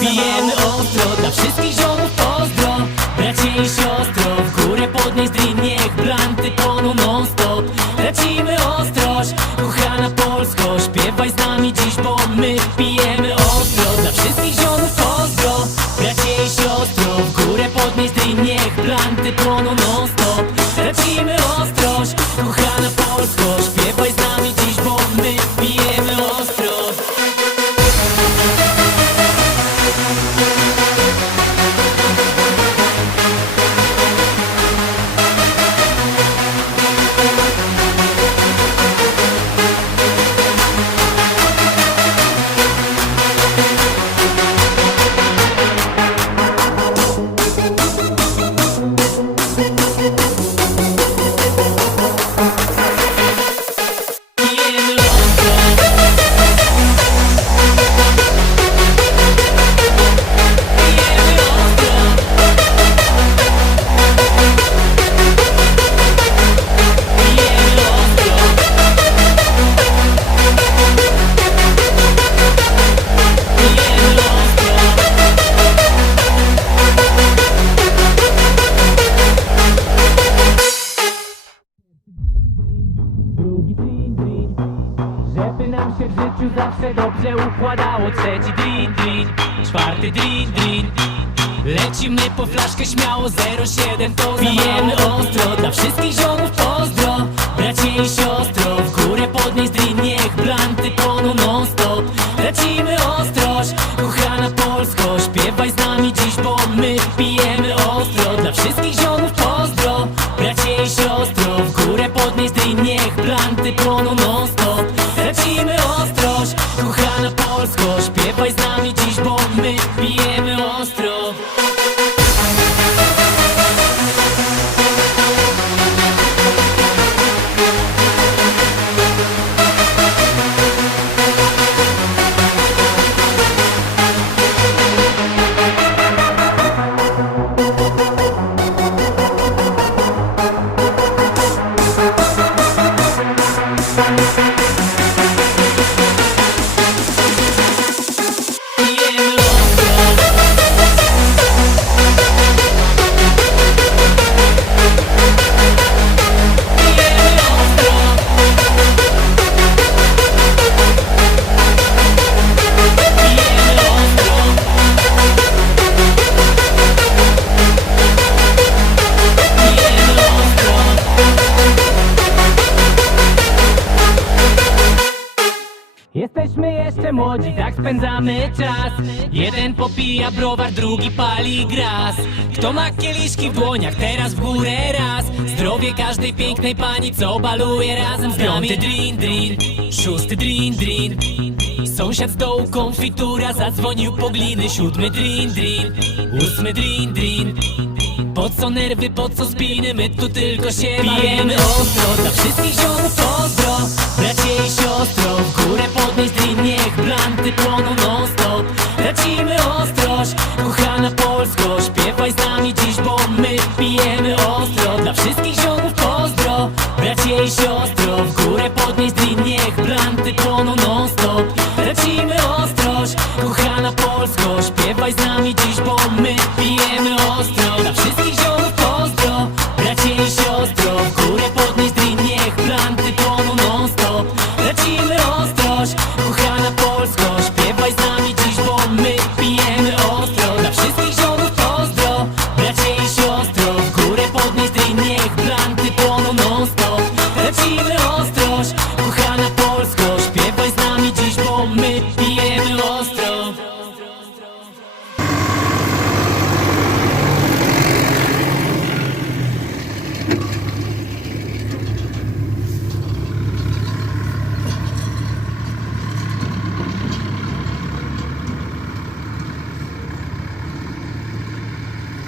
Pijemy ostro dla wszystkich ziomów pozdro. Bracie i siostro W górę podnieś drin Niech blanty płoną non stop Lecimy ostrość Kochana Polsko Śpiewaj z nami dziś Bo my pijemy ostro. Dla wszystkich ziomów pozdro Bracie i siostro W górę podnieś drin Niech blanty płoną non stop Lecimy ostrość Kochana Polsko Śpiewaj z zakładało trzeci drin, drin Czwarty drin, drin. Lecimy po flaszkę śmiało 07 to Pijemy ostro, dla wszystkich ziomów pozdro. Bracie i siostro, w górę podnieś drin Niech blanty płoną non stop Lecimy ostrość, kochana Polsko Śpiewaj z nami dziś, bo my pijemy ostro. Dla wszystkich ziomów pozdro. Bracie i siostro, w górę podnieś drin Niech blanty płoną non stop Lecimy Młodzi, tak spędzamy czas. Jeden popija browar, drugi pali gras. Kto ma kieliszki w dłoniach, teraz w górę raz. Zdrowie każdej pięknej pani, co baluje razem z nami Piąty drin, drin, szósty drin, drin. Sąsiad z dołu konfitura zadzwonił po gliny. Siódmy drin, drin, ósmy drin, drin. Po co nerwy, po co spiny, my tu tylko się Pijemy ostro, dla wszystkich ziomów pozdro. Bracie i siostro, w górę podnieś Niech blanty płoną non stop Lecimy ostrość, kochana Polsko Śpiewaj z nami dziś, bo my pijemy ostro. Dla wszystkich ziomów pozdro Bracie i siostro, w górę podnieś drin Niech blanty płoną non stop Lecimy ostrość, kochana Polsko Śpiewaj z nami dziś, bo my niech blanty płoną non stop Lecimy.